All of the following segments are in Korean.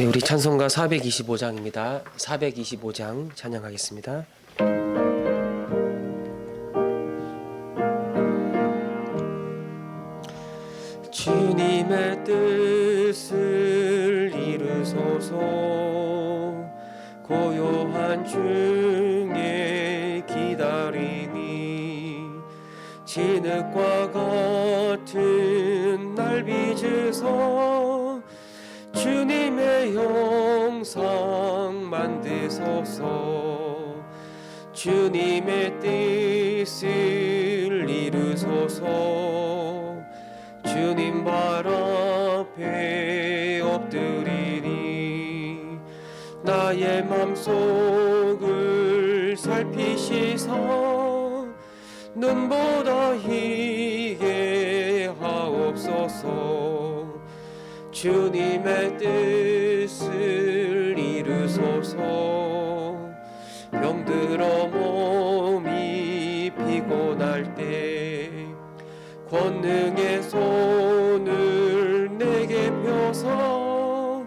네, 우리 찬송가 425장입니다. 425장 찬양하겠습니다. 주님의 뜻을 이루소서. 고요한 중에 기다리니 진흙과 같은 날 빚으소. 주님의 영상 만드소서. 주님의 뜻을 이루소서. 주님 발 앞에 엎드리니 나의 맘속을 살피시사 눈보다 희게 하옵소서. 주님의 뜻을 이루소서. 병들어 몸이 피곤할 때 권능의 손을 내게 펴서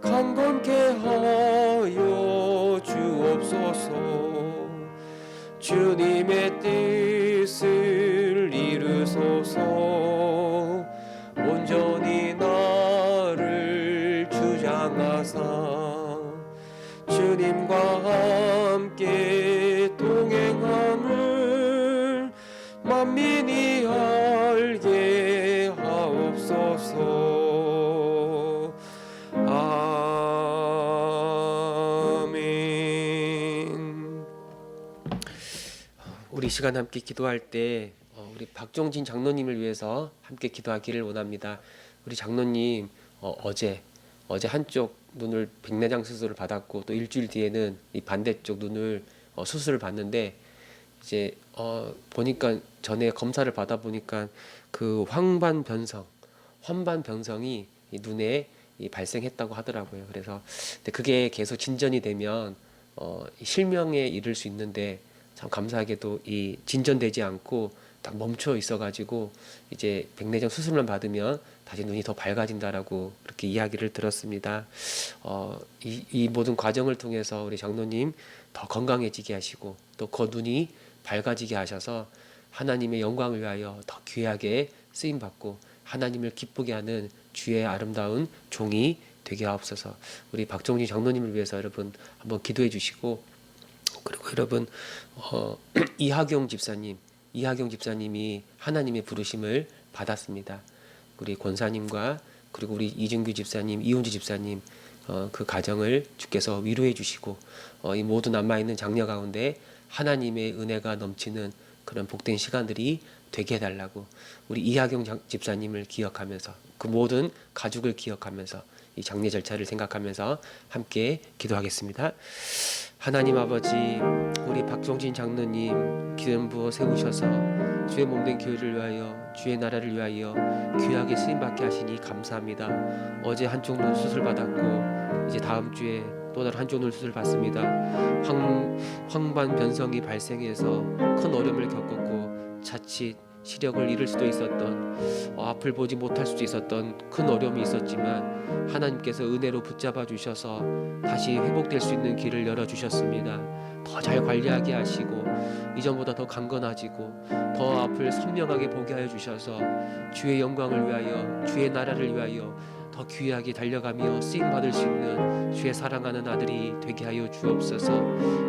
강건케 하여 주옵소서. 주님의 뜻을 이루소서. 온전히 나를 주장하사 주님과 함께 동행함을 만민이 알게 하옵소서. 아멘. 우리 시간 함께 기도할 때 우리 박종진 장로님을 위해서 함께 기도하기를 원합니다. 우리 장로님 어제 한쪽 눈을 백내장 수술을 받았고 또 일주일 뒤에는 이 반대쪽 눈을 수술을 받는데 이제 보니까 전에 검사를 받아 보니까 그 환반 변성이 이 눈에 발생했다고 하더라고요. 그래서 근데 그게 계속 진전이 되면 실명에 이를 수 있는데 참 감사하게도 이 진전되지 않고 딱 멈춰 있어가지고 이제 백내장 수술만 받으면 다시 눈이 더 밝아진다라고 그렇게 이야기를 들었습니다. 이 모든 과정을 통해서 우리 장로님 더 건강해지게 하시고 또 그 눈이 밝아지게 하셔서 하나님의 영광을 위하여 더 귀하게 쓰임 받고 하나님을 기쁘게 하는 주의 아름다운 종이 되게 하옵소서. 우리 박종진 장로님을 위해서 여러분 한번 기도해 주시고, 그리고 여러분 이하경 집사님이 하나님의 부르심을 받았습니다. 우리 권사님과 그리고 우리 이준규 집사님, 이훈주 집사님 그 가정을 주께서 위로해 주시고 이 모든 남아있는 장녀 가운데 하나님의 은혜가 넘치는 그런 복된 시간들이 되게 해달라고 우리 이하경 집사님을 기억하면서 그 모든 가족을 기억하면서 이 장례 절차를 생각하면서 함께 기도하겠습니다. 하나님 아버지, 우리 박종진 장로님 기름 부어 세우셔서 주의 몸된 교회를 위하여 주의 나라를 위하여 귀하게 쓰임받게 하시니 감사합니다. 어제 한쪽 눈 수술 받았고 이제 다음 주에 또 다른 한쪽 눈 수술 받습니다. 황반 변성이 발생해서 큰 어려움을 겪었고 자칫 시력을 잃을 수도 있었던 앞을 보지 못할 수도 있었던 큰 어려움이 있었지만 하나님께서 은혜로 붙잡아 주셔서 다시 회복될 수 있는 길을 열어주셨습니다. 더 잘 관리하게 하시고 이전보다 더 강건해지고 더 앞을 선명하게 보게 하여 주셔서 주의 영광을 위하여 주의 나라를 위하여 더 귀하게 달려가며 쓰임받을 수 있는 주의 사랑하는 아들이 되게 하여 주옵소서.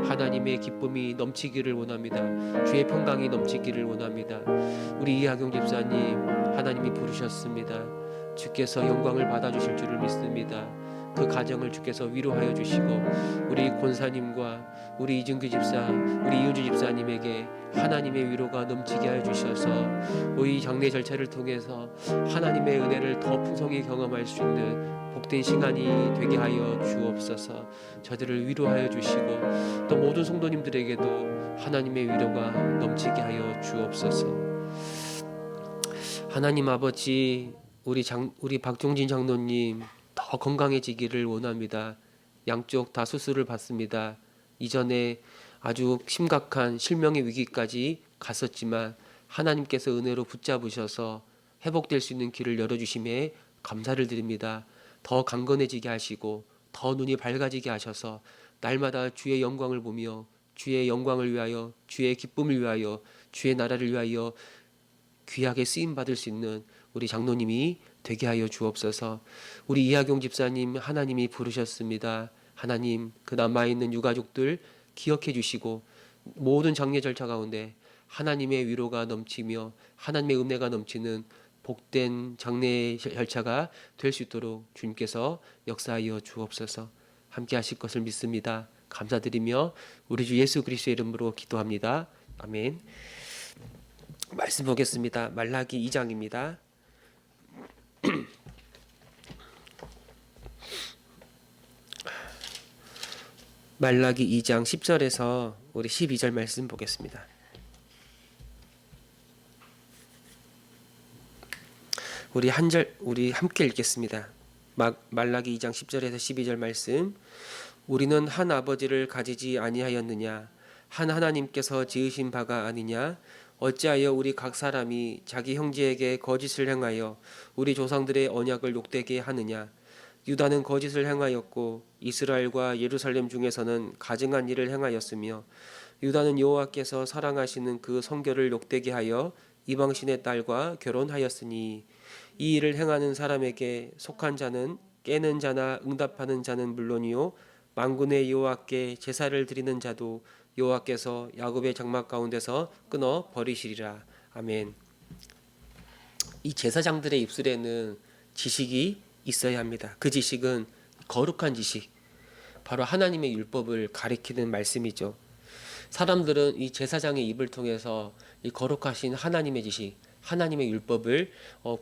하나님의 기쁨이 넘치기를 원합니다. 주의 평강이 넘치기를 원합니다. 우리 이하경 집사님 하나님이 부르셨습니다. 주께서 영광을 받아주실 줄을 믿습니다. 그 가정을 주께서 위로하여 주시고 우리 권사님과 우리 이준규 집사, 우리 이윤주 집사님에게 하나님의 위로가 넘치게 하여 주셔서 이 장례 절차를 통해서 하나님의 은혜를 더 풍성히 경험할 수 있는 복된 시간이 되게 하여 주옵소서. 저들을 위로하여 주시고 또 모든 성도님들에게도 하나님의 위로가 넘치게 하여 주옵소서. 하나님 아버지, 우리 박종진 장로님 더 건강해지기를 원합니다. 양쪽 다 수술을 받습니다. 이전에 아주 심각한 실명의 위기까지 갔었지만 하나님께서 은혜로 붙잡으셔서 회복될 수 있는 길을 열어주심에 감사를 드립니다. 더 강건해지게 하시고 더 눈이 밝아지게 하셔서 날마다 주의 영광을 보며 주의 영광을 위하여, 주의 기쁨을 위하여, 주의 나라를 위하여 귀하게 쓰임 받을 수 있는 우리 장로님이 되게 하여 주옵소서. 우리 이하경 집사님 하나님이 부르셨습니다. 하나님, 그 남아있는 유가족들 기억해 주시고 모든 장례 절차 가운데 하나님의 위로가 넘치며 하나님의 은혜가 넘치는 복된 장례 절차가 될 수 있도록 주님께서 역사하여 주옵소서. 함께 하실 것을 믿습니다. 감사드리며 우리 주 예수 그리스도의 이름으로 기도합니다. 아멘. 말씀 보겠습니다. 말라기 2장입니다. 말라기 2장 10절에서 우리 12절 말씀 보겠습니다. 우리 함께 읽겠습니다. 말라기 2장 10절에서 12절 말씀. 우리는 한 아버지를 가지지 아니하였느냐? 한 하나님께서 지으신 바가 아니냐? 어찌하여 우리 각 사람이 자기 형제에게 거짓을 행하여 우리 조상들의 언약을 욕되게 하느냐? 유다는 거짓을 행하였고 이스라엘과 예루살렘 중에서는 가증한 일을 행하였으며 유다는 여호와께서 사랑하시는 그 성결을 욕되게 하여 이방신의 딸과 결혼하였으니 이 일을 행하는 사람에게 속한 자는 깨는 자나 응답하는 자는 물론이요 만군의 여호와께 제사를 드리는 자도 여호와께서 야곱의 장막 가운데서 끊어 버리시리라. 아멘. 이 제사장들의 입술에는 지식이 있어야 합니다. 그 지식은 거룩한 지식, 바로 하나님의 율법을 가리키는 말씀이죠. 사람들은 이 제사장의 입을 통해서 이 거룩하신 하나님의 지식, 하나님의 율법을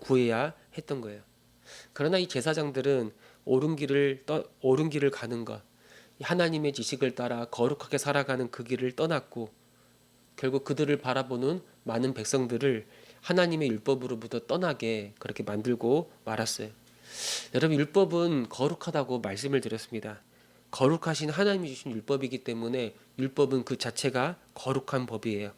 구해야 했던 거예요. 그러나 이 제사장들은 옳은 길을 가는 것, 하나님의 지식을 따라 거룩하게 살아가는 그 길을 떠났고 결국 그들을 바라보는 많은 백성들을 하나님의 율법으로부터 떠나게 그렇게 만들고 말았어요. 여러분, 율법은 거룩하다고 말씀을 드렸습니다. 거룩하신 하나님이 주신 율법이기 때문에 율법은 그 자체가 거룩한 법이에요.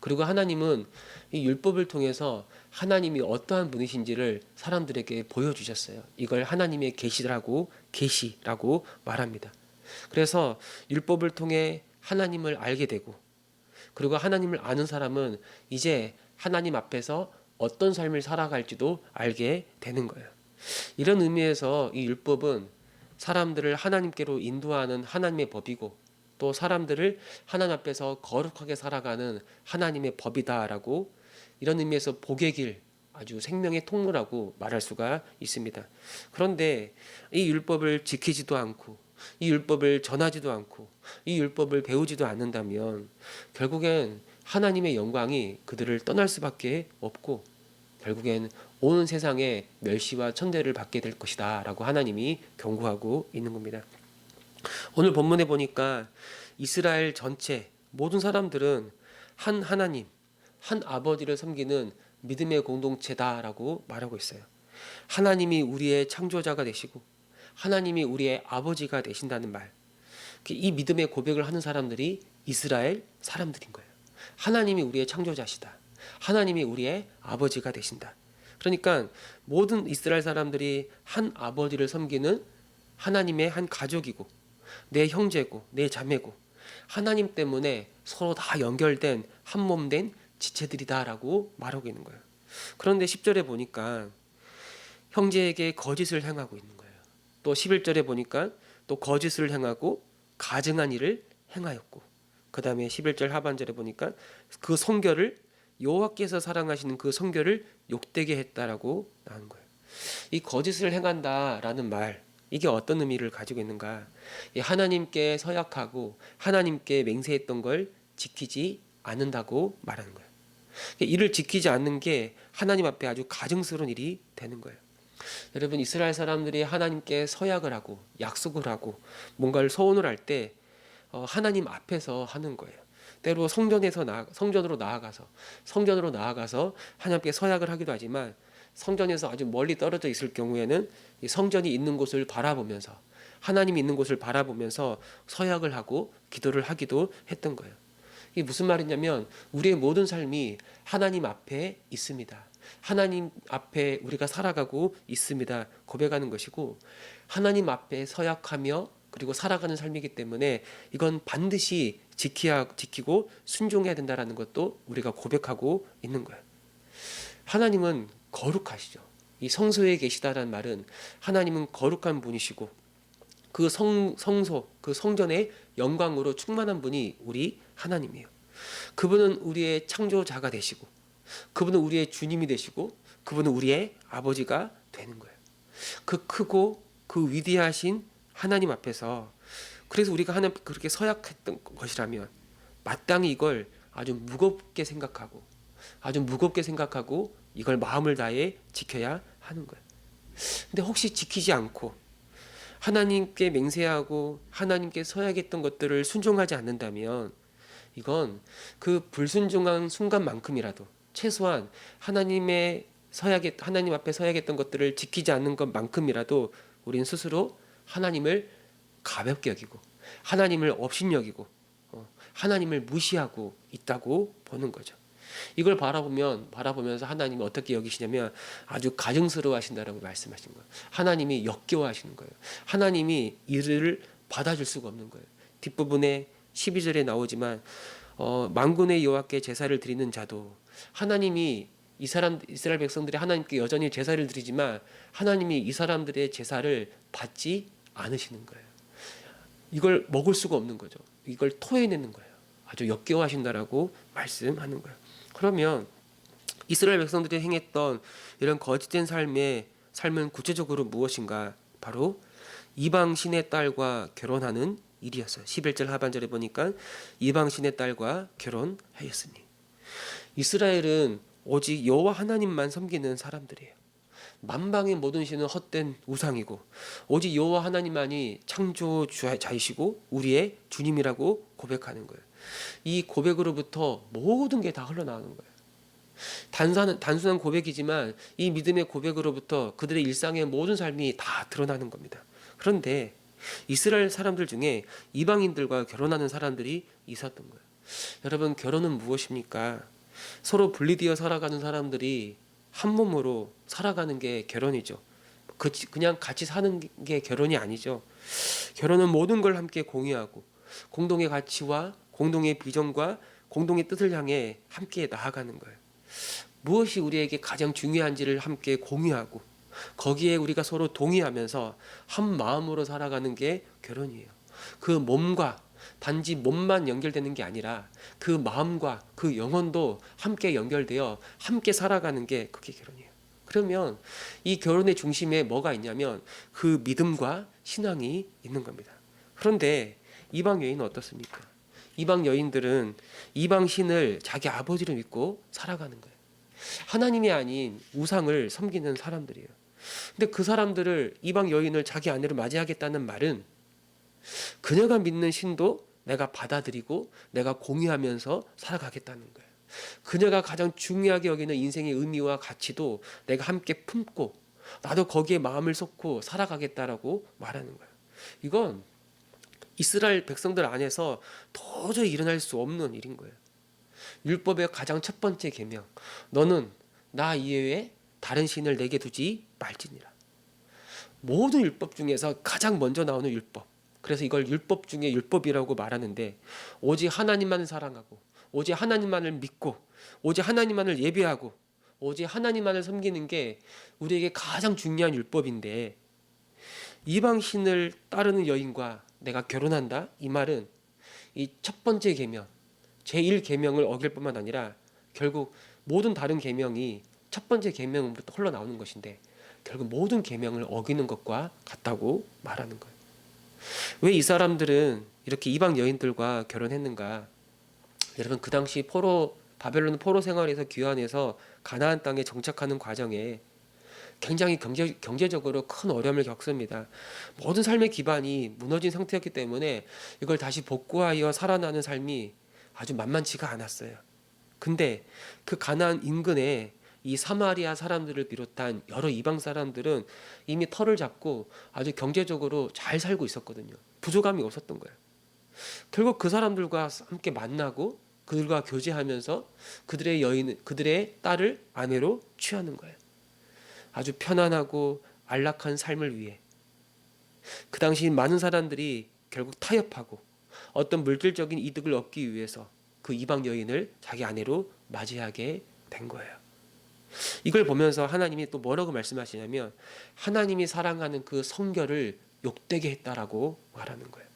그리고 하나님은 이 율법을 통해서 하나님이 어떠한 분이신지를 사람들에게 보여주셨어요. 이걸 하나님의 계시라고 말합니다. 그래서 율법을 통해 하나님을 알게 되고, 그리고 하나님을 아는 사람은 이제 하나님 앞에서 어떤 삶을 살아갈지도 알게 되는 거예요. 이런 의미에서 이 율법은 사람들을 하나님께로 인도하는 하나님의 법이고 또 사람들을 하나님 앞에서 거룩하게 살아가는 하나님의 법이다라고, 이런 의미에서 복의 길, 아주 생명의 통로라고 말할 수가 있습니다. 그런데 이 율법을 지키지도 않고 이 율법을 전하지도 않고 이 율법을 배우지도 않는다면 결국엔 하나님의 영광이 그들을 떠날 수밖에 없고 결국엔 온 세상에 멸시와 천대를 받게 될 것이다 라고 하나님이 경고하고 있는 겁니다. 오늘 본문에 보니까 이스라엘 전체 모든 사람들은 한 하나님, 한 아버지를 섬기는 믿음의 공동체다라고 말하고 있어요. 하나님이 우리의 창조자가 되시고 하나님이 우리의 아버지가 되신다는 말, 이 믿음의 고백을 하는 사람들이 이스라엘 사람들인 거예요. 하나님이 우리의 창조자시다. 하나님이 우리의 아버지가 되신다. 그러니까 모든 이스라엘 사람들이 한 아버지를 섬기는 하나님의 한 가족이고 내 형제고 내 자매고 하나님 때문에 서로 다 연결된 한 몸 된 지체들이다라고 말하고 있는 거예요. 그런데 10절에 보니까 형제에게 거짓을 행하고 있는 거예요. 또 11절에 보니까 또 거짓을 행하고 가증한 일을 행하였고, 그 다음에 11절 하반절에 보니까 그 성결을, 여호와께서 사랑하시는 그 성결을 욕되게 했다라고 나온 거예요. 이 거짓을 행한다라는 말, 이게 어떤 의미를 가지고 있는가? 하나님께 서약하고 하나님께 맹세했던 걸 지키지 않는다고 말하는 거예요. 이를 지키지 않는 게 하나님 앞에 아주 가증스러운 일이 되는 거예요. 여러분, 이스라엘 사람들이 하나님께 서약을 하고 약속을 하고 뭔가를 서원을 할 때 하나님 앞에서 하는 거예요. 때로 성전으로 나아가서 하나님께 서약을 하기도 하지만, 성전에서 아주 멀리 떨어져 있을 경우에는 성전이 있는 곳을 바라보면서, 하나님이 있는 곳을 바라보면서 서약을 하고 기도를 하기도 했던 거예요. 이게 무슨 말이냐면 우리의 모든 삶이 하나님 앞에 있습니다. 하나님 앞에 우리가 살아가고 있습니다. 고백하는 것이고, 하나님 앞에 서약하며 그리고 살아가는 삶이기 때문에 이건 반드시 지키고 순종해야 된다라는 것도 우리가 고백하고 있는 거예요. 하나님은 거룩하시죠. 이 성소에 계시다라는 말은 하나님은 거룩한 분이시고 그 성소, 그 성전의 영광으로 충만한 분이 우리 하나님이에요. 그분은 우리의 창조자가 되시고 그분은 우리의 주님이 되시고 그분은 우리의 아버지가 되는 거예요. 그 크고 그 위대하신 하나님 앞에서 그래서 우리가 하나님 그렇게 서약했던 것이라면 마땅히 이걸 아주 무겁게 생각하고 이걸 마음을 다해 지켜야 하는 거예요. 근데 혹시 지키지 않고 하나님께 맹세하고 하나님께 서약했던 것들을 순종하지 않는다면 이건 그 불순종한 순간만큼이라도 최소한 하나님 앞에 서약했던 것들을 지키지 않는 것만큼이라도 우리는 스스로 하나님을 가볍게 여기고 하나님을 업신여기고 하나님을 무시하고 있다고 보는 거죠. 이걸 바라보면서 하나님이 어떻게 여기시냐면 아주 가증스러워하신다라고 말씀하신 거예요. 하나님이 역겨워하시는 거예요. 하나님이 이를 받아줄 수가 없는 거예요. 뒷부분에 12절에 나오지만 만군의 여호와께 제사를 드리는 자도 하나님이 이스라엘 백성들이 하나님께 여전히 제사를 드리지만 하나님이 이 사람들의 제사를 받지 않으시는 거예요. 이걸 먹을 수가 없는 거죠. 이걸 토해내는 거예요. 아주 역겨워하신다라고 말씀하는 거예요. 그러면 이스라엘 백성들이 행했던 이런 거짓된 삶은 구체적으로 무엇인가? 바로 이방 신의 딸과 결혼하는 일이었어요. 11절 하반절에 보니까 이방 신의 딸과 결혼하였으니 이스라엘은 오직 여호와 하나님만 섬기는 사람들이에요. 만방의 모든 신은 헛된 우상이고 오직 여호와 하나님만이 창조자이시고 우리의 주님이라고 고백하는 거예요. 이 고백으로부터 모든 게 다 흘러나오는 거예요. 단순한 고백이지만 이 믿음의 고백으로부터 그들의 일상의 모든 삶이 다 드러나는 겁니다. 그런데 이스라엘 사람들 중에 이방인들과 결혼하는 사람들이 있었던 거예요. 여러분, 결혼은 무엇입니까? 서로 분리되어 살아가는 사람들이 한 몸으로 살아가는 게 결혼이죠. 그냥 같이 사는 게 결혼이 아니죠. 결혼은 모든 걸 함께 공유하고 공동의 가치와 공동의 비전과 공동의 뜻을 향해 함께 나아가는 거예요. 무엇이 우리에게 가장 중요한지를 함께 공유하고 거기에 우리가 서로 동의하면서 한 마음으로 살아가는 게 결혼이에요. 그 몸과 단지 몸만 연결되는 게 아니라 그 마음과 그 영혼도 함께 연결되어 함께 살아가는 게 그게 결혼이에요. 그러면 이 결혼의 중심에 뭐가 있냐면 그 믿음과 신앙이 있는 겁니다. 그런데 이방 여인은 어떻습니까? 이방 여인들은 이방 신을 자기 아버지로 믿고 살아가는 거예요. 하나님이 아닌 우상을 섬기는 사람들이에요. 근데 그 사람들을 이방 여인을 자기 아내로 맞이하겠다는 말은 그녀가 믿는 신도 내가 받아들이고 내가 공유하면서 살아가겠다는 거예요. 그녀가 가장 중요하게 여기는 인생의 의미와 가치도 내가 함께 품고 나도 거기에 마음을 쏟고 살아가겠다라고 말하는 거예요. 이건 이스라엘 백성들 안에서 도저히 일어날 수 없는 일인 거예요. 율법의 가장 첫 번째 계명, 너는 나 이외에 다른 신을 내게 두지 말지니라. 모든 율법 중에서 가장 먼저 나오는 율법, 그래서 이걸 율법 중에 율법이라고 말하는데 오직 하나님만을 사랑하고 오직 하나님만을 믿고 오직 하나님만을 예배하고 오직 하나님만을 섬기는 게 우리에게 가장 중요한 율법인데 이방 신을 따르는 여인과 내가 결혼한다? 이 말은 이 첫 번째 계명, 제1계명을 어길 뿐만 아니라 결국 모든 다른 계명이 첫 번째 계명으로부터 흘러나오는 것인데 결국 모든 계명을 어기는 것과 같다고 말하는 거예요. 왜 이 사람들은 이렇게 이방 여인들과 결혼했는가? 여러분, 그 당시 바벨론 포로 생활에서 귀환해서 가나안 땅에 정착하는 과정에 굉장히 경제적으로 큰 어려움을 겪습니다. 모든 삶의 기반이 무너진 상태였기 때문에 이걸 다시 복구하여 살아나는 삶이 아주 만만치가 않았어요. 근데 그 가나안 인근에 이 사마리아 사람들을 비롯한 여러 이방 사람들은 이미 터를 잡고 아주 경제적으로 잘 살고 있었거든요. 부족함이 없었던 거예요. 결국 그 사람들과 함께 만나고 그들과 교제하면서 그들의 딸을 아내로 취하는 거예요. 아주 편안하고 안락한 삶을 위해 그 당시 많은 사람들이 결국 타협하고 어떤 물질적인 이득을 얻기 위해서 그 이방 여인을 자기 아내로 맞이하게 된 거예요. 이걸 보면서 하나님이 또 뭐라고 말씀하시냐면 하나님이 사랑하는 그 성결을 욕되게 했다라고 말하는 거예요.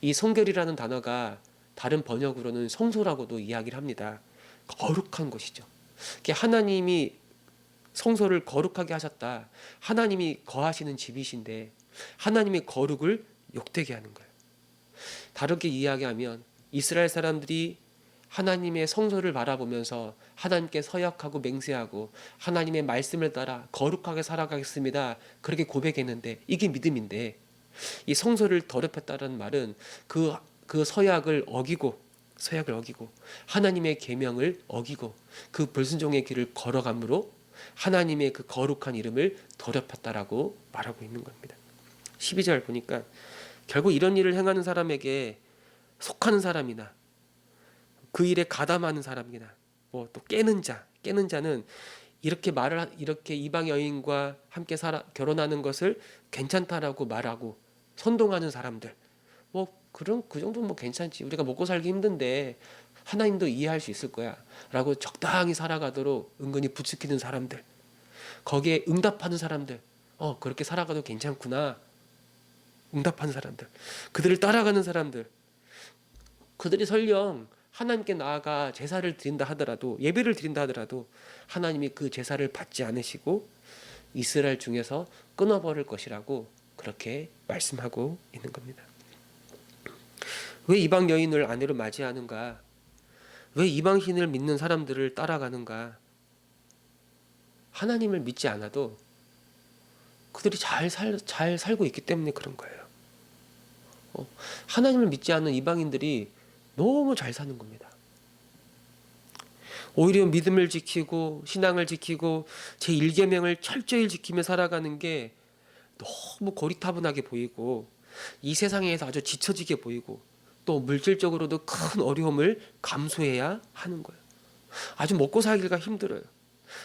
이 성결이라는 단어가 다른 번역으로는 성소라고도 이야기를 합니다. 거룩한 것이죠. 하나님이 성소를 거룩하게 하셨다. 하나님이 거하시는 집이신데 하나님의 거룩을 욕되게 하는 거예요. 다르게 이야기하면 이스라엘 사람들이 하나님의 성소를 바라보면서 하나님께 서약하고 맹세하고 하나님의 말씀을 따라 거룩하게 살아가겠습니다. 그렇게 고백했는데 이게 믿음인데 이 성소를 더럽혔다는 말은 그 서약을 어기고 하나님의 계명을 어기고 그 불순종의 길을 걸어감으로 하나님의 그 거룩한 이름을 더럽혔다라고 말하고 있는 겁니다. 12절 보니까 결국 이런 일을 행하는 사람에게 속하는 사람이나 그 일에 가담하는 사람이나 뭐 또 깨는 자는 이렇게 이방 여인과 함께 결혼하는 것을 괜찮다라고 말하고 선동하는 사람들, 뭐 그런 그 정도는 뭐 괜찮지, 우리가 먹고 살기 힘든데 하나님도 이해할 수 있을 거야라고 적당히 살아가도록 은근히 부추기는 사람들, 거기에 응답하는 사람들, 그렇게 살아가도 괜찮구나 응답하는 사람들, 그들을 따라가는 사람들, 그들이 설령 하나님께 나아가 제사를 드린다 하더라도, 예배를 드린다 하더라도 하나님이 그 제사를 받지 않으시고 이스라엘 중에서 끊어버릴 것이라고 그렇게 말씀하고 있는 겁니다. 왜 이방 여인을 아내로 맞이하는가? 왜 이방 신을 믿는 사람들을 따라가는가? 하나님을 믿지 않아도 그들이 잘 살고 있기 때문에 그런 거예요. 하나님을 믿지 않는 이방인들이 너무 잘 사는 겁니다. 오히려 믿음을 지키고 신앙을 지키고 제1계명을 철저히 지키며 살아가는 게 너무 고리타분하게 보이고 이 세상에서 아주 지쳐지게 보이고 또 물질적으로도 큰 어려움을 감수해야 하는 거예요. 아주 먹고 살기가 힘들어요.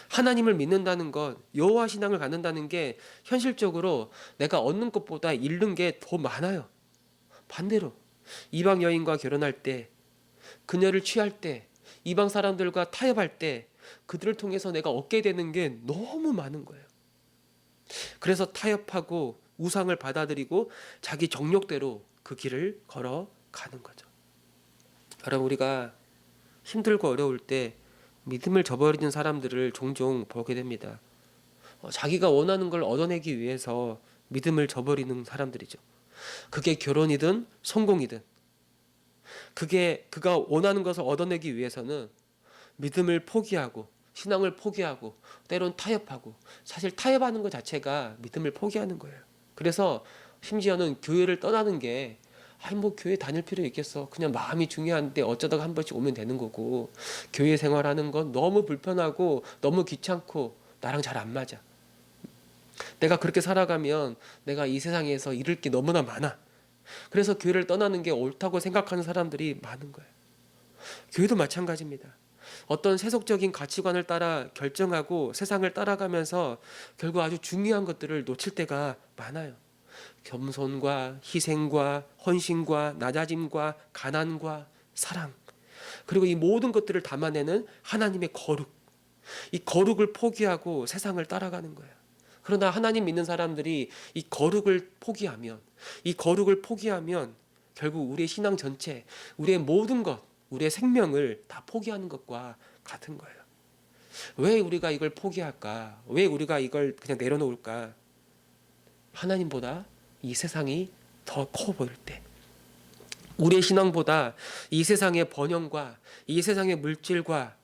하나님을 믿는다는 것, 여호와 신앙을 갖는다는 게 현실적으로 내가 얻는 것보다 잃는 게 더 많아요. 반대로 이방 여인과 결혼할 때, 그녀를 취할 때, 이방 사람들과 타협할 때 그들을 통해서 내가 얻게 되는 게 너무 많은 거예요. 그래서 타협하고 우상을 받아들이고 자기 정욕대로 그 길을 걸어가는 거죠. 여러분, 우리가 힘들고 어려울 때 믿음을 저버리는 사람들을 종종 보게 됩니다. 자기가 원하는 걸 얻어내기 위해서 믿음을 저버리는 사람들이죠. 그게 결혼이든 성공이든 그가 원하는 것을 얻어내기 위해서는 믿음을 포기하고 신앙을 포기하고 때론 타협하고, 사실 타협하는 것 자체가 믿음을 포기하는 거예요. 그래서 심지어는 교회를 떠나는 게 뭐 교회 다닐 필요 있겠어, 그냥 마음이 중요한데 어쩌다가 한 번씩 오면 되는 거고, 교회 생활하는 건 너무 불편하고 너무 귀찮고 나랑 잘 안 맞아, 내가 그렇게 살아가면 내가 이 세상에서 잃을 게 너무나 많아, 그래서 교회를 떠나는 게 옳다고 생각하는 사람들이 많은 거예요. 교회도 마찬가지입니다. 어떤 세속적인 가치관을 따라 결정하고 세상을 따라가면서 결국 아주 중요한 것들을 놓칠 때가 많아요. 겸손과 희생과 헌신과 낮아짐과 가난과 사랑, 그리고 이 모든 것들을 담아내는 하나님의 거룩, 이 거룩을 포기하고 세상을 따라가는 거예요. 그러나 하나님 믿는 사람들이 이 거룩을 포기하면 결국 우리의 신앙 전체, 우리의 모든 것, 우리의 생명을 다 포기하는 것과 같은 거예요. 왜 우리가 이걸 포기할까? 왜 우리가 이걸 그냥 내려놓을까? 하나님보다 이 세상이 더 커 보일 때, 우리의 신앙보다 이 세상의 번영과 이 세상의 물질과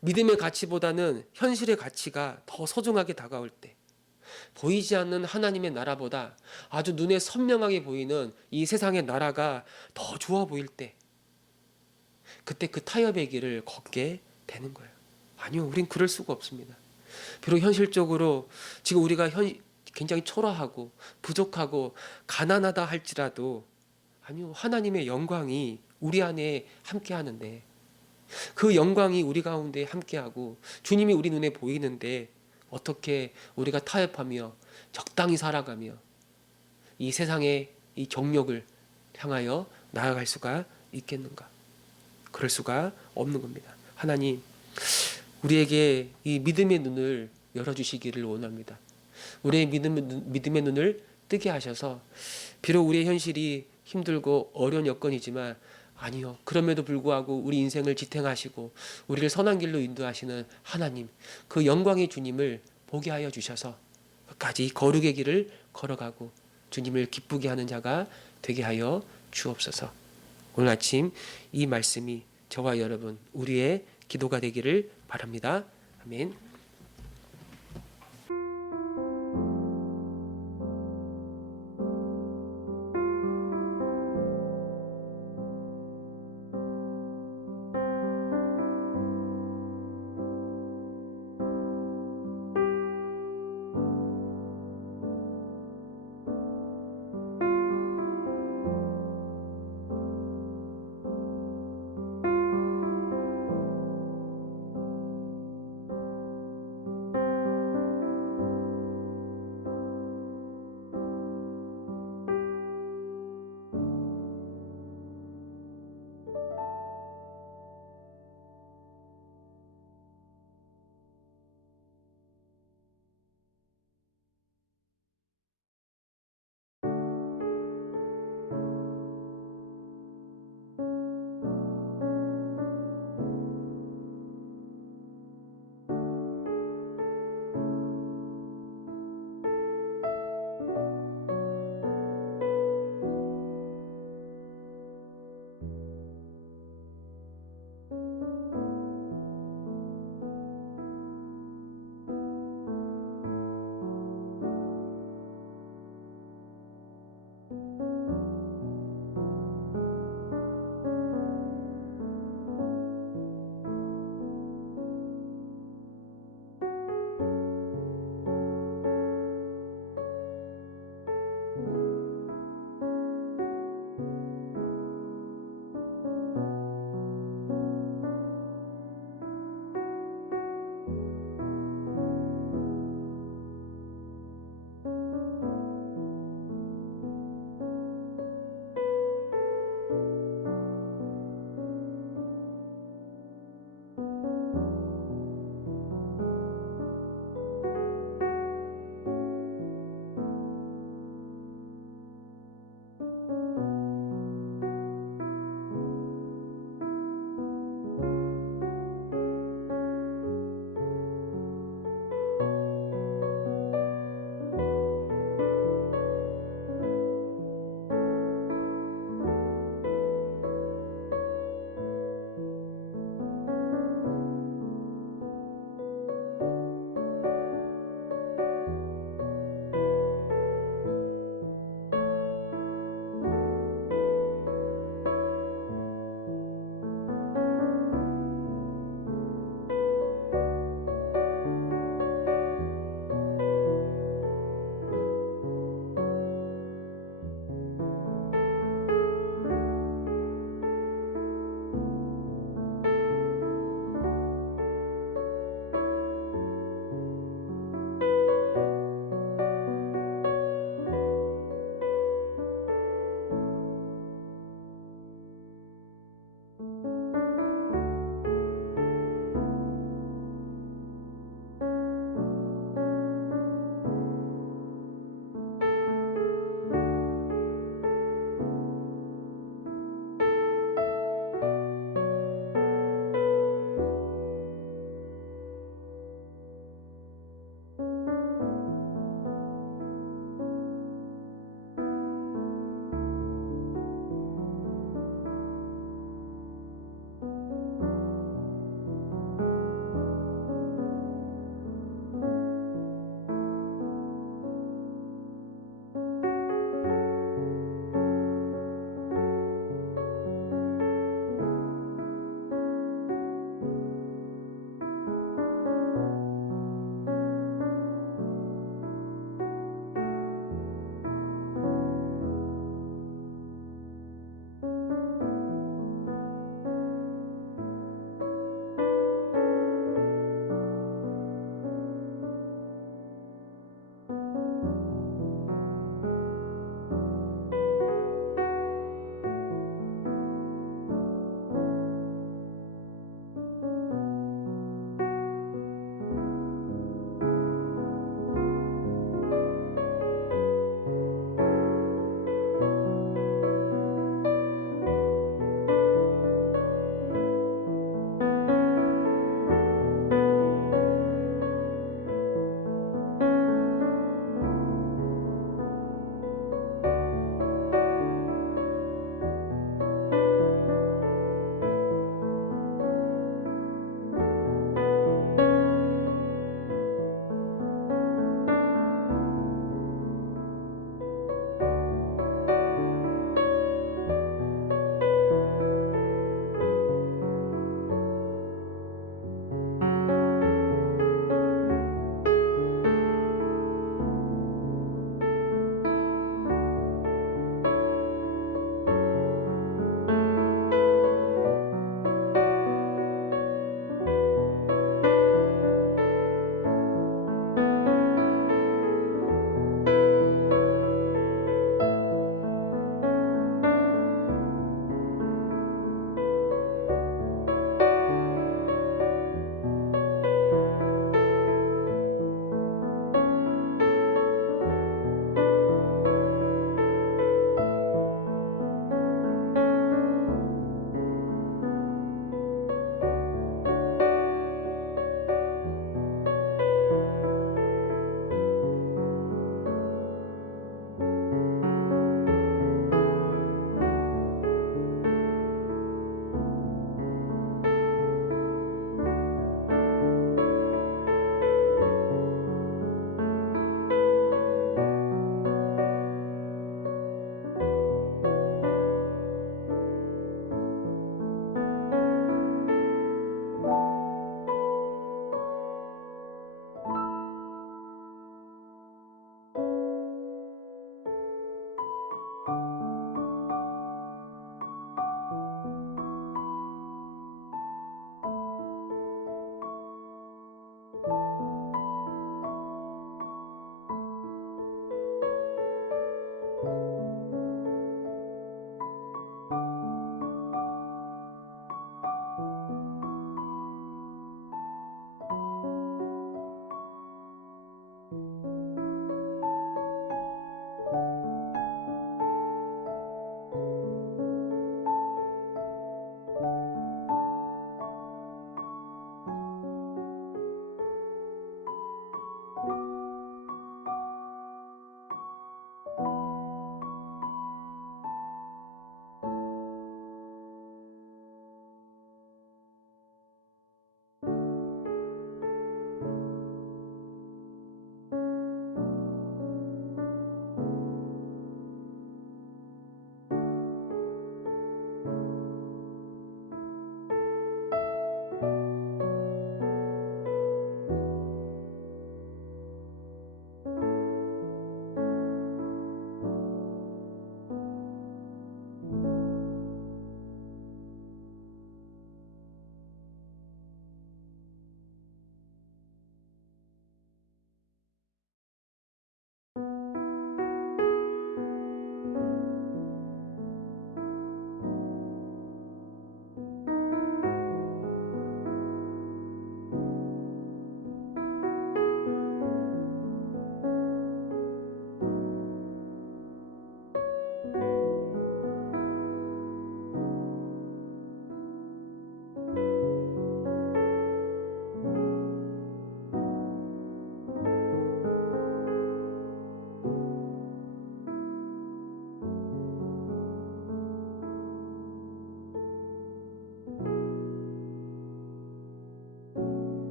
믿음의 가치보다는 현실의 가치가 더 소중하게 다가올 때, 보이지 않는 하나님의 나라보다 아주 눈에 선명하게 보이는 이 세상의 나라가 더 좋아 보일 때, 그때 그 타협의 길을 걷게 되는 거예요. 아니요, 우린 그럴 수가 없습니다. 비록 현실적으로 지금 우리가 굉장히 초라하고 부족하고 가난하다 할지라도, 아니요, 하나님의 영광이 우리 안에 함께 하는데, 그 영광이 우리 가운데 함께하고 주님이 우리 눈에 보이는데 어떻게 우리가 타협하며 적당히 살아가며 이 세상의 이 정욕을 향하여 나아갈 수가 있겠는가? 그럴 수가 없는 겁니다. 하나님, 우리에게 이 믿음의 눈을 열어주시기를 원합니다. 우리의 믿음의 눈을 뜨게 하셔서 비록 우리의 현실이 힘들고 어려운 여건이지만 아니요. 그럼에도 불구하고 우리 인생을 지탱하시고 우리를 선한 길로 인도하시는 하나님, 그 영광의 주님을 보게 하여 주셔서 끝까지 거룩의 길을 걸어가고 주님을 기쁘게 하는 자가 되게 하여 주옵소서. 오늘 아침 이 말씀이 저와 여러분 우리의 기도가 되기를 바랍니다. 아멘.